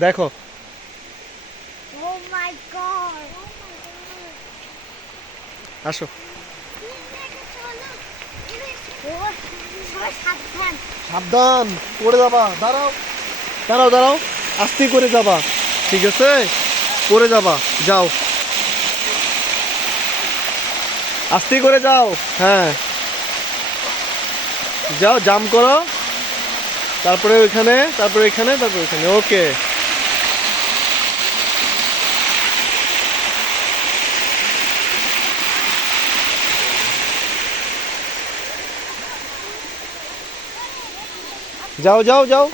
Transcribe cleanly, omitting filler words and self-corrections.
দেখো Oh my God! আসো সাবধান। সাবধান পড়ে যাবা দাঁড়াও দাঁড়াও দাঁড়াও আস্তে করে যাবা ঠিক আছে পড়ে যাবা যাও আস্তে করে যাও হ্যাঁ যাও জাম্প করো তারপরে ওইখানে তারপরে এখানে তারপরে ওইখানে ওকে যাও যাও যাও